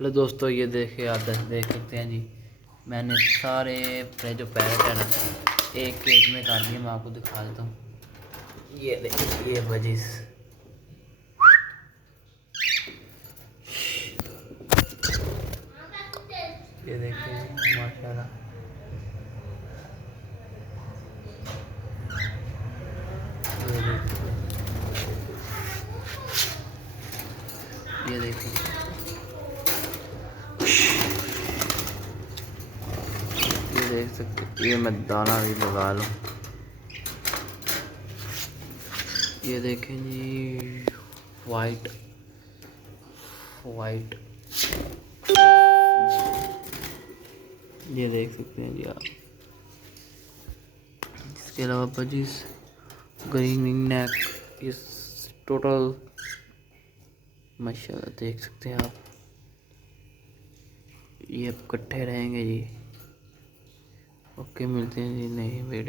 Hello दोस्तों, ये देखिए आप देख सकते हैं जी। मैंने सारे अपने जो पैरेट है ना एक केज में कर दिए। मैं आपको दिखा देता हूँ। ये देखिए, ये वजीस ये देखिए माशाल्लाह। ये देखिए, ये देख सकते। ये मैं दाना भी लगा लूँ। ये देखें जी, वाइट वाइट ये देख सकते हैं जी आप। इसके अलावा बजीज ग्रीन नेक इस टोटल माशाल्लाह देख सकते हैं आप। ये अब इकट्ठे रहेंगे जी। ओके, मिलते हैं जी नई वीडियो।